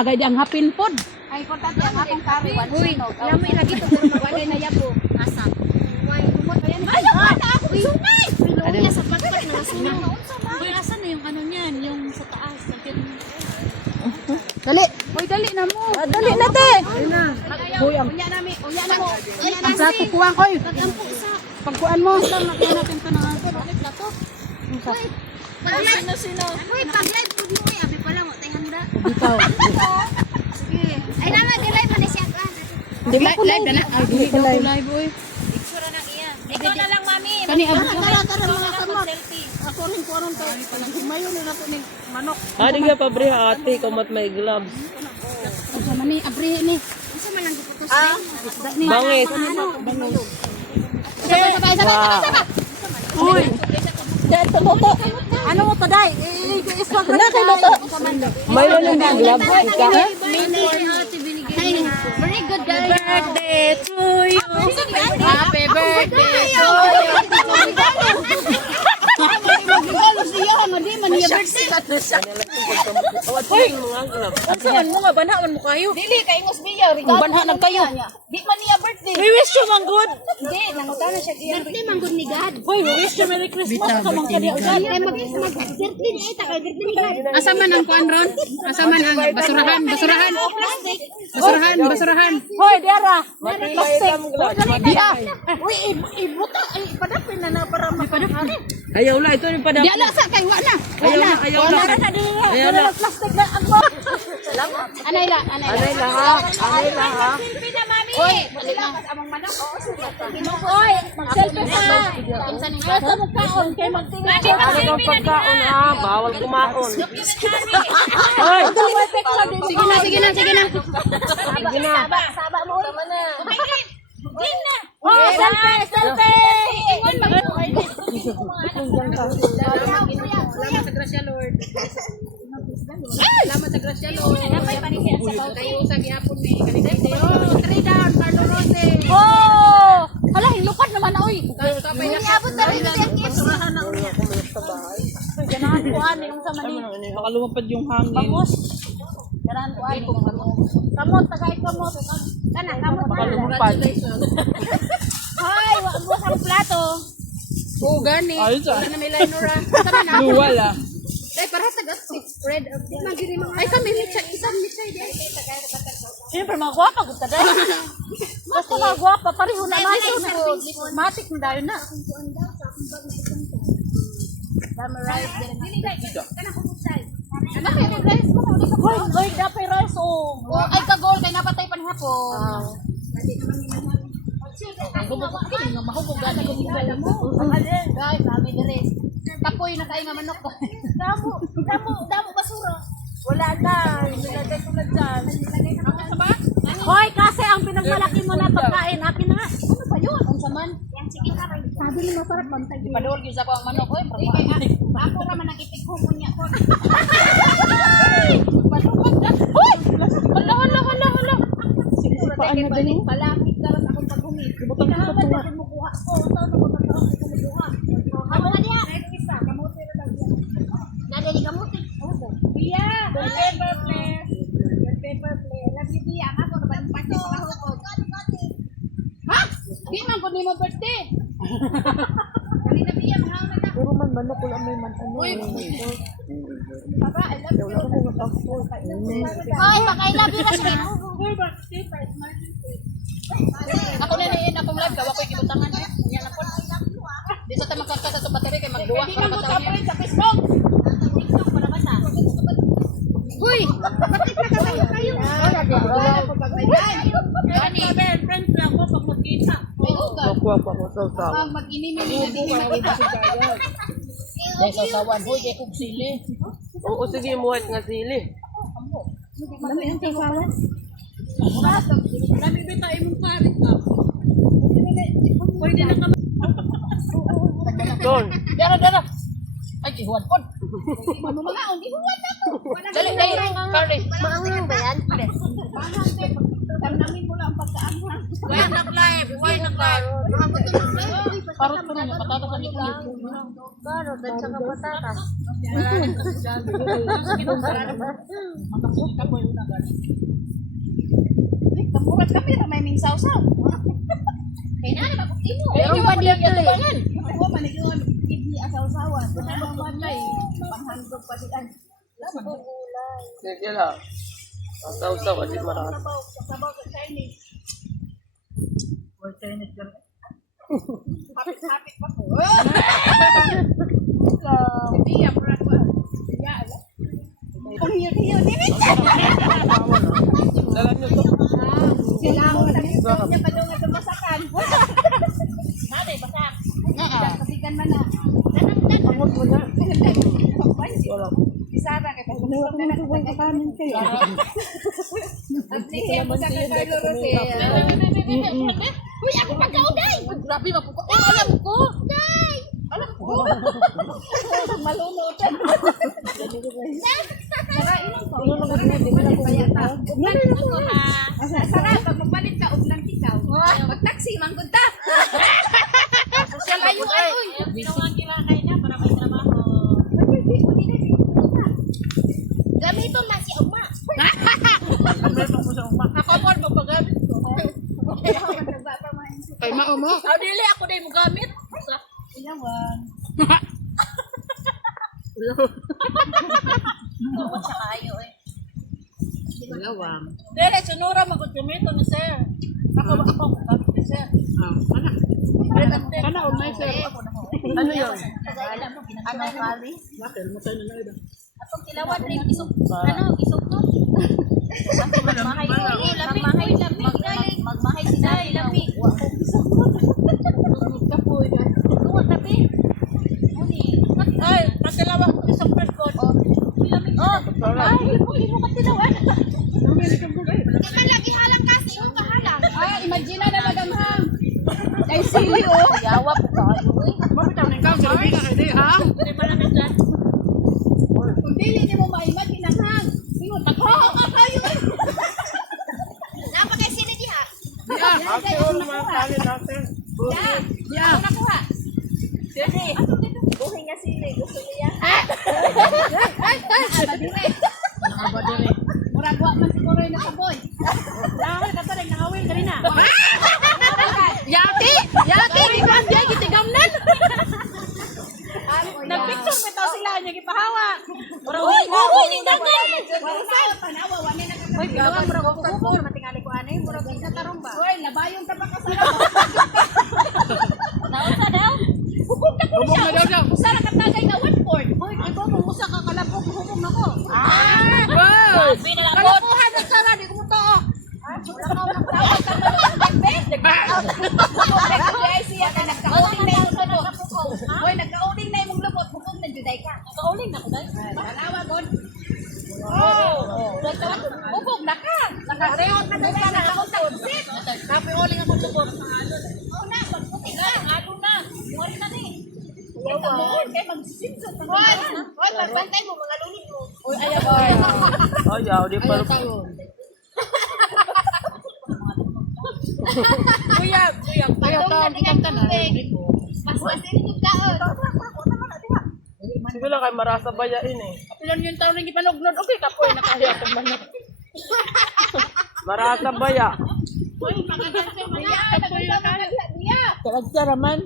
agad ang hapin pod. Ay, importante ang akong kari. Uy, lamay lagi to pero mawalay na yabo. Asa? Uy, lumot ba yan? Ay, bata ako sungay. Pinuya sa pagpat na sunog. Uy, asa na yung ano niyan, yung sa taas. Dali. Uy, dali na mo. Dali na te. Uy, unya namin. Unya na mo. Ang plato kuwang koy. Tagampo sa. Pagkuan mo. Lagyan natin ito ng plato. Sino? Uy, pag-live food mo eh. Abi pa lang, tay handa. Bitaw. Sige. Ay, naman, dilay pa na siya ka. Di ba ko live na? Ay, di ko live. boy. Picture na iya. Ikaw na lang, mami. Kani abot ka. Tara, mga kamot. Ako rin ko ron tayo. Himayo na nato ning manok. Adi nga pabre ate kamat may gloves. Sa mani abri ni. Unsa man lang giputos Bangis. Sabay. Uy. Dito luto. Ano mo to dai? Iswag na kay luto. Mayroon ng mga gloves ika. Very good, guys. Birthday to you. Happy birthday to Magigalo siya, hindi man niya birthday. Hoy, mga gloves. Saan mo nga, banhaan mo kayo? Dili, kay Ingos Biya. Banha nag kayo. Di man niya birthday. We wish you man good. Hindi, nangutana siya diyan. Birthday man good ni God. Hoy, we wish you Merry Christmas. Kamang kanya agad. Ay, mag-birthday niya, ita kay birthday ni God. Asa man ang kuan ron? Asa man ang basurahan? Basurahan. Hoy, Dara. Plastic. Dia. Uy, ibuta, ay padapin na para mapadapin. Ayaw la, ito yung padap. Dia la sa kay wa na. Ayaw na. Ayaw na. Plastic na ang mo. Anay la ha. Anay la ha. Uy, malilakas amang manok. Hoy, mag-selfie pa. Basta mo kaon kay magtingin. Ano bang pagkaon ah? Bawal kumaon. Hoy, Sige na. sige na. Saba mo. Tama na. Oh, selfie. Salamat sa grasya, Lord. Salamat sa grasya, Lord. Napay panisiya sa bawat Kayo sa gihapon ni kanina. Oh, 3 down, Carlo Rose. Oh! Hala, hilupad naman na, oy. Kapay na. Iabot na rin yung gifts. Surahan na unya. Ganahan ko ani yung sa mani. Nakalumapad yung hangin. Pangos. Ganahan ko ani. Kamot, tagay kamot. Kana, kamot na. Nakalumapad. Hoy, wag mo sa plato. Oh, gani. Ayun sa. Wala na may linora. Kami na. Luwal ah. Ay, para sa spread of the magiri mga. Ay, kami mitsa, isang mitsa din. Siyempre, mga gwapa ko tada. Basta mga gwapa, pareho na maso. Matik na dahil na. Summarize din. Kana kumusay. Bakit yung guys mo kung di ka Hoy, dapay rice oh. Oh, ay kagol kay napatay pa niya po. Mahubugan ako ng mo. Guys, kami dire. Kapoy na kay nga manok. Damo basura. Wala na, nilagay ko na dyan. Hoy, kasi ang pinagmalaki mo na pagkain, akin na. Ano ba yun? Ang saman? Yan, sige ka rin. Sabi ni masarap bantay. Padol gyud sa ko ang manok oy. Ako ra man nagitig ko niya ko. Hoy! Hala. Siguro kay balik palapit ka lang akong paghumit. Kinahaman na ko mukuha ko. Saan ko tatawag ko mukuha? Amo nga diha. Isa, kamote ra lang yan. Nadali ka mo. Biya, paper play. Paper play. Lagi biya ako na bang pati sa hukod. Ha? Di man ko ni mo birthday. Kali na biya mga na. Puro man manok wala may man ano. Uy, Papa, I love you. Ay, maka-love you na sige. Ako na niyan akong live gawa ko gibutangan eh. Nya na po. Di sa ta magkanta sa battery kay magduwa para mataw. Sa Facebook. TikTok para basta. Uy, bakit nakatayo kayo? Gani, friends lang ko pag magkita. May uga. Kuha pa ko sa. Ang mag-inimi ni Dahil sa sawan, hoy, kay kong sili. Oo, sige muhat nga sili. Dami ang sasawan. Dami bita imong parit ka. Pwede na ka. Don. Dara. Ay, kihuan po. Mamamaon, ihuwan ako. Dali, Carly. Maangang ba yan? Tamnamin mo lang ang pagkaanhan. Why not live? Why not live? Mga butong. Parot ko na yung patatas sa likod. Karot at saka patatas. Kamurat kami na may minsaw-saw. Kaya na, napakti mo. Meron pa dito eh. Ako manigon, hindi asaw-sawan. Ano naman na eh. Panghandog pa diyan. Sige lang. Masaw-saw, kasi marami. Sabaw sa Chinese. Hapit-hapit pa po. Hindi, amurat pa. Iya, ala. Kung hiyo-hiyo, dinit. Dala nyo to. Silangon lang yung daw niya pa daw nga tumasakan. Nanay, basak. Pasikan man na. Pangod mo na. Wala. Isara kay pasunod na nakakanin kayo. At niya mo sa Carlo Rosel. Uy, ako pagkauday. Grabe, mapuko. Alam ko. Day. Alam ko. Malunutan. Sara, ilang ko. Sara, pag magpalit ka, uglang ikaw. Mag-taxi, manggod ta. Social ayo ay. Binungan kilakay na para may trabaho. Gamiton man si Uma. Ako po, magpagamit ko. Kay maumo. Dili, ako na yung gamit. Iyawan. Tungkol sa kayo eh. Iyawan. Dili, sunura, mag-tumito ni sir. Ako magpapaggamit ni sir. Kana umay sir. Ano yun? Ano kali? Atong tilawan rin, isok. Ano, isok no? Magmahay magmahay lami. Magmahay sila lami. Tungod tapi. Muni. Ay, katilawan ko isang perkod. Ay, mo katilawan. Kaman lagi halang kasi yung kahalang. Imagine na magamhang. Ay silyo. Yawa po kayo eh. Hindi pa namin dyan. Kung dili ni mo ma-imagine na hang. Ingon, maghoho ka kayo. Napakay sini diha. Ate, mga kanin natin. Yeah. Ano nakuha? Sige. Buhay nga sili. Gusto niya. Abadire. Murag wa man siguro yung nakaboy. Nakawin ka pa rin, nakawin ka rin na. Yati! Yati! Ikaw diya, gitigamnan! Nagpicture mo ito sila, niya gipahawa. Uy, ni dagay. Uy, Gawa mo rin ako kuko, matingali ko anay, murag isa tarong ba? Uy, labayong ka pa kasara. Naon sa daw? Hubog na ko siya. Usara ka tagay nga one port. Hoy, ikaw mo usa ka kalabog, hubog na ko. Wow! Binalabot. Kalapuhan ng sara, di ko mo to. Tawag ka pa ng Ay, siya ka nagka-outing na yung lubot. Uy, nagka-outing na yung lubot. Hubog na juday ka. Nakauling na ko dahil. Alawa, God. Hubog na ka. Nakareot na ka na. Nakausap-usip. Kapi uling ako lubog. Oo na, magputi ka. Ano na? Wala na ni. Kaya kamuon, kaya mag-simsot. Hoy, pagbantay mo mga lulit mo. Uy, ayaw. Ayaw, di pa. Kuya, Ayaw ka, bigyan ka na. Maswasin yung kaon. Sige lang, kay marasa bayain eh. Ilan yung taon rin ipanognod. Okay ka po, nakahiya ko man. Marasa baya. Kagsaraman.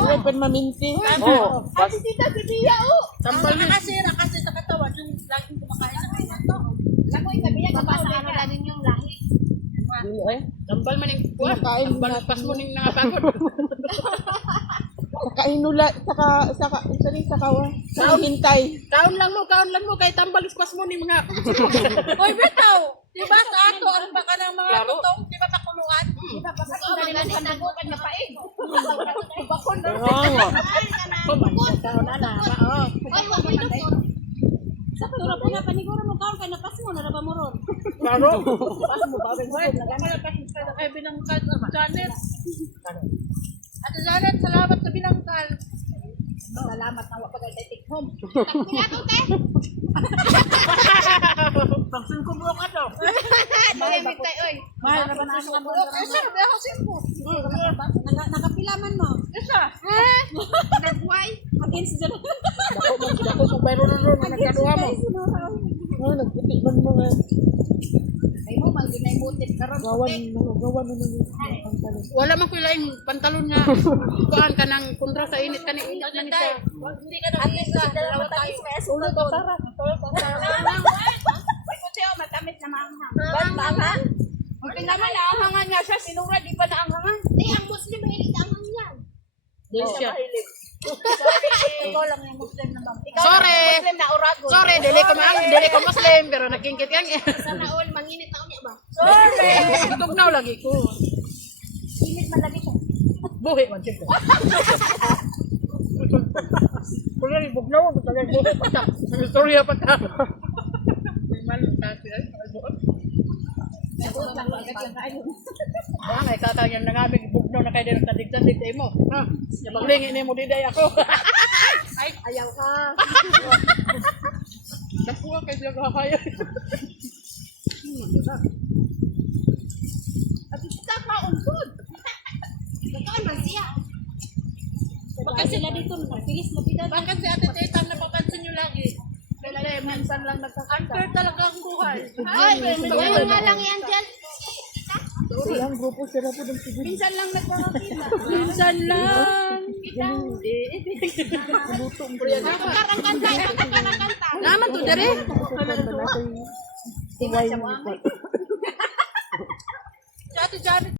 Uy, pan maminti. Oo. Ate tita, si Bia, oh. Tambal na kasi sa katawan, yung laging kumakain ng mga ito. Lakoy, sabi niya, Baka kapasa sa ano lang yung lahi. Tambal man yung kuwan. Tambal pas mo ning nangapagod. Kainula, saka hintay. Kaon lang mo, kay tambal pas mo ning mga. Hoy, bitaw! Diba sa ato, ano ba ka ng mga tutong? Diba takuluan? Diba, pag ako na rin ang pandagukan na paig. Bakon na. Hoy, wag mo doktor. Sa tura po nga, paniguro mo kaon, kay napas mo, naraba mo ron. Klaro. Hoy, nakalapas ka kay binangkal sa Janet. Ate Janet, salamat sa binangkal. Salamat na wapag ay take home. Pinakaw te. Pagsun ko mo ka to. Mahal ba tayo, oy. Mahal na ba na ako? Isa na ba ako simpo? Nakapilaman mo. Isa. Nagway. Against dyan. Dako kung bayro na ron. Nagkaduha mo. Nagputi man mo nga. Ay mo, mang ginay-mutit karon. Gawan na ninyo. Wala man ko yung pantalon nga. Kuhaan ka ng kundra sa init ka ni init na siya. Hindi ka na dalawa tayo. Ulo ba para? Ay, puti oh, matamit na maanghang. Bantangan? Okay naman, naanghangan nga siya. Sinura, di pa naanghangan. Ang Muslim mahilig ang hangyan. Di siya. Ikaw lang yung Muslim na bang. Ikaw Sorry. lang yung Muslim na urago. Sorry, dili ko Muslim, pero nagkingkit yan. Sana all, manginit na unya ba? Sorry. Tugnaw lagi ko. Init man lagi siya. Buhi man siya. Kuya, bugnaw ko talaga buhi pa ta. Istorya pa ta. Ah, may katayan na nga, may bugnaw na kayo din ang tadig-tadig mo. Ha? Nabaglingin mo diday ako. Ay, ayaw ka. Nakuha kayo siya kakaya. At ito ka, unsod. Nagkaan man siya. Bakit sila dito? Tigis mo pita. Bakit si Ate Tita napapansin nyo lagi? Kaya minsan lang nagkakanta. Unfair talaga ang buhay. Ay, ngayon nga lang yan dyan. Ilang grupo sila po ng siguro. Minsan lang nagkakakita. Minsan lang. Karang-kanta, karang-kanta. Naman to, dere. Di ba siya mo? Si Ate Janet.